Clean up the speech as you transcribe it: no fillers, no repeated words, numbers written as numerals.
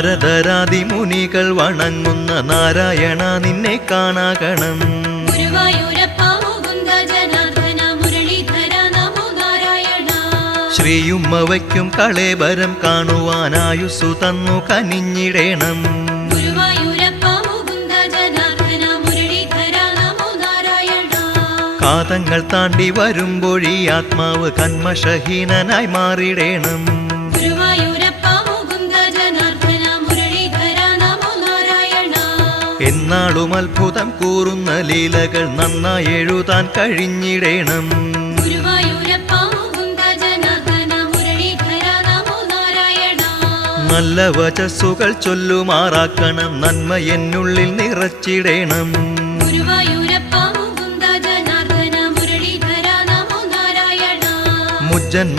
നാരദരാദി മുനികൾ വണങ്ങുന്ന നാരായണ നിന്നെ കാണാകണം. ശ്രീയുമ്മ വയ്ക്കും കളേബരം കാണുവാനായുസ്സു തന്നു കനിഞ്ഞിടേണം. കാതങ്ങൾ താണ്ടി വരുമ്പോഴീ ആത്മാവ് കന്മഷഹീനനായി മാറിടേണം. എന്നാളും അത്ഭുതം കൂറുന്ന ലീലകൾ നന്നായി എഴുതാൻ കഴിഞ്ഞിടേണം. നല്ല വചസ്സുകൾ ചൊല്ലുമാറാക്കണം, നന്മ എന്നുള്ളിൽ നിറച്ചിടേണം. മുജ്ജന്മ